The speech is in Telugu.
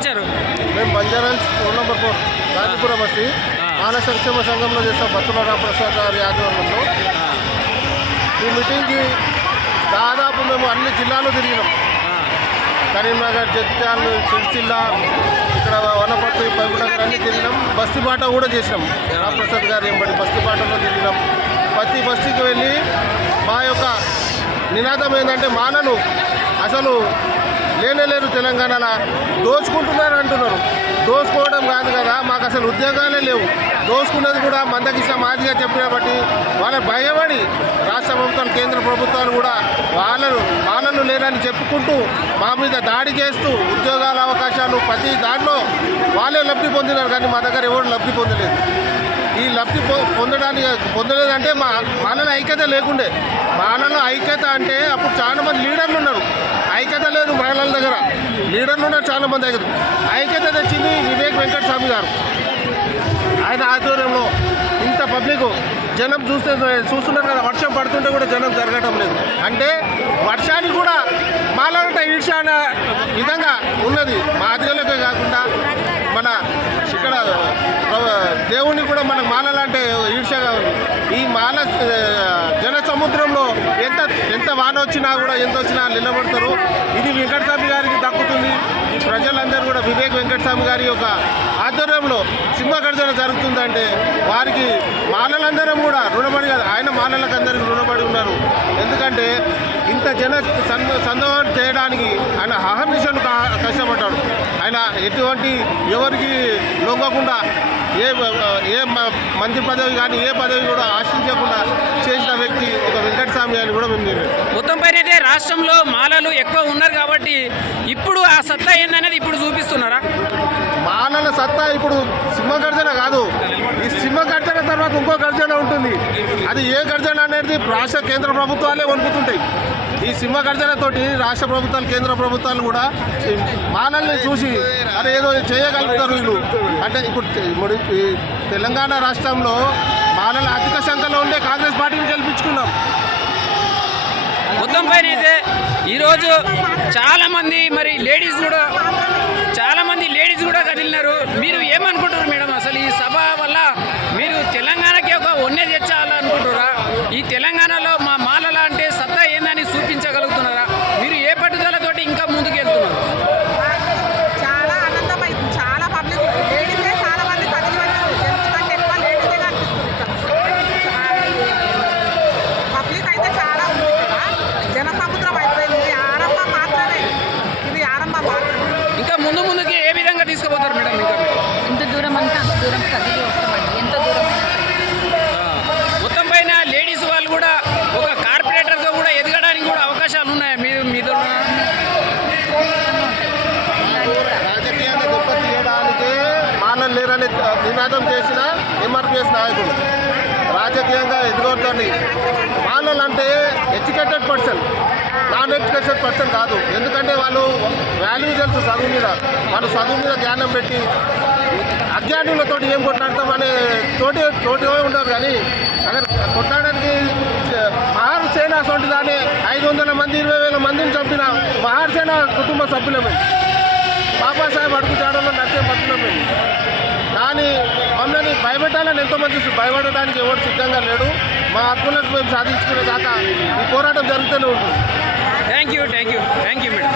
వచ్చారు? మేము బంజారాల్స్ 4 నంబర్ 4 గాంధీపురం బస్తీ మానవ సంక్షేమ సంఘంలో చేస్తాం. బత్తుల రామప్రసాద్ గారి ఆధ్వర్యంలో ఈ మీటింగ్కి దాదాపు మేము అన్ని జిల్లాలు తిరిగినాం. కరీంనగర్, జగిత్యాల, సిరిసిల్ల, ఇక్కడ వనపర్తి, పైపునగర్ అన్ని తిరిగినాం. బస్తీబాట కూడా చేసినాం. రామప్రసాద్ గారు ఎంబడి బస్తీబాటలో తిరిగినాం. ప్రతి బస్తీకి వెళ్ళి మా యొక్క నినాదం ఏంటంటే మానను అసలు లేరు తెలంగాణలో దోచుకుంటున్నారు అంటున్నారు. దోచుకోవడం కాదు కదా, మాకు అసలు ఉద్యోగాలే లేవు. దోచుకున్నది కూడా మందకిష్ట మాదిగా చెప్పిన బట్టి వాళ్ళ భయపడి రాష్ట్ర ప్రభుత్వాలు, కేంద్ర ప్రభుత్వాలు కూడా వాళ్ళను లేరని చెప్పుకుంటూ మా మీద దాడి చేస్తూ ఉద్యోగాల అవకాశాలు ప్రతి దాంట్లో వాళ్ళే లబ్ధి పొందినారు. కానీ మా దగ్గర ఎవరు లబ్ధి పొందలేదు. ఈ లబ్ధి పొందలేదంటే మాలలో ఐక్యత లేకుండే. మాలలో ఐక్యత అంటే అప్పుడు చాలా మంది లీడర్లు ఉన్నారు, ఐక్యత లేదు. మహిళల దగ్గర లీడర్లు ఉన్నారు చాలా మంది. ఐక్యత తెచ్చింది వివేక్ వెంకటస్వామి గారు. ఆయన ఆధ్వర్యంలో ఇంత పబ్లిక్ జనం చూస్తున్నారు కదా, వర్షం పడుతుంటే కూడా జనం జరగటం లేదు. అంటే వర్షానికి కూడా మాలంట ఈర్ష్య అనే విధంగా ఉన్నది. మా ఆధ్వర్యంలోకే కాకుండా మన ఇక్కడ దేవుణ్ణి కూడా మనకు మాలాలంటే ఈర్ష్యగా ఉంది. ఈ మాల జన సముద్రంలో ఎంత వాన వచ్చినా కూడా ఎంత వచ్చినా నిలబడతారు. ఇది వెంకటస్వామి గారికి దక్కుతుంది. ఈ ప్రజలందరూ కూడా వివేక్ వెంకటస్వామి గారి యొక్క ఆధ్వర్యంలో సింహగర్జన జరుగుతుందంటే వారికి మాలలందరం కూడా రుణపడి కాదు, ఆయన మాలలకు అందరికీ రుణపడి ఉన్నారు. ఎందుకంటే ఇంత సందోహం చేయడానికి ఆయన అహర్నిశలు కష్టపడ్డాడు. ఆయన ఎటువంటి ఎవరికి లొంగకుండా ఏ మంత్రి పదవి కానీ ఏ పదవి కూడా ఆశించకుండా చేసిన వ్యక్తి ఒక వెంకటస్వామి అని కూడా మేము మొత్తం పైన అయితే రాష్ట్రంలో మాలలు ఎక్కువ ఉన్నారు కాబట్టి ఇప్పుడు ఆ సత్తా ఏందనేది ఇప్పుడు చూపిస్తున్నారా? మాలల సత్తా ఇప్పుడు సింహగర్జన కాదు. ఈ సింహగర్జన తర్వాత ఇంకో గర్జన ఉంటుంది. అది ఏ గర్జన అనేది రాష్ట్ర కేంద్ర ప్రభుత్వాలే వణుకుతుంటాయి. ఈ సింహగర్జనతోటి రాష్ట్ర ప్రభుత్వాలు, కేంద్ర ప్రభుత్వాలు కూడా మాలల్ని చూసి అరే ఏదో చేయగలుగుతారు వీళ్ళు అంటే. ఇప్పుడు ఈ తెలంగాణ రాష్ట్రంలో మాలల అధిక సంఖ్యలో ఉండే కాంగ్రెస్ పార్టీని గెలిపించుకున్నాం. మొత్తం పైన అయితే ఈరోజు చాలామంది లేడీస్ కూడా కదిలినారు. మీరు ఏమనుకుంటారు మేడం? అసలు ఈ సభ వల్ల మీరు తెలంగాణకి ఒక వన్నె తెచ్చాలనుకుంటారా? ఈ తెలంగాణలో మా మాలల అంటే సత్తా ఏందని చూపించగలుగుతున్నారా? మీరు ఏ పట్టుదలతోటి ఇంకా ముందుకు వెళ్తున్నారు? చాలా ఆనందమైంది. చాలా పబ్లిక్ లేడీసే చాలా మంది కదిలి వచ్చారు. ఎందుకంటే ఎక్కువ లేడీసే కనిపిస్తుంది. పబ్లిక్ అయితే చాలా ఉంది కదా. జన సముద్రం అయిపోయింది. ఇది ఆరంభం మాత్రమే. ఇంకా ముందుకి ఏ విధంగా తీసుకుపోతారు మేడం? ఇంకా ఇంత దూరం అంటే అంత దూరం కదిలి వస్తామండి. ఎంత దూరం మొత్తం పైన లేడీస్ వాళ్ళు కూడా ఒక కార్పొరేటర్గా కూడా ఎదగడానికి కూడా అవకాశాలు ఉన్నాయా మీతో? రాజకీయాన్ని దెబ్బతీయడానికే మాలలు లేరని నినాదం చేసిన ఎంఆర్పిఎస్ నాయకుడు రాజకీయంగా ఎదుగుతుంది. మాలలు అంటే educated person, non educated person కాదు. ఎందుకంటే వాళ్ళు వాల్యూ తెలుసు చదువు మీద. వాళ్ళు చదువు మీద ధ్యానం పెట్టి అజ్ఞానులతో ఏం కొట్లాడతామనే తోటి ఉంటారు. కానీ అక్కడ కొట్లాడడానికి మహాసేన అసలు దాన్ని 500 మంది 20,000 మందిని చంపిన మహాసేన కుటుంబ సభ్యులమే. బాబాసాహెబ్ అడుగు జాడలో నడిచే పట్టులమే. కానీ మమ్మల్ని భయపెట్టాలని ఎంతోమంది భయపడడానికి ఎవరు సిద్ధంగా లేడు. మా హక్కులను మేము సాధించుకునే దాకా ఈ పోరాటం జరుగుతూనే ఉంటుంది. Thank you madam.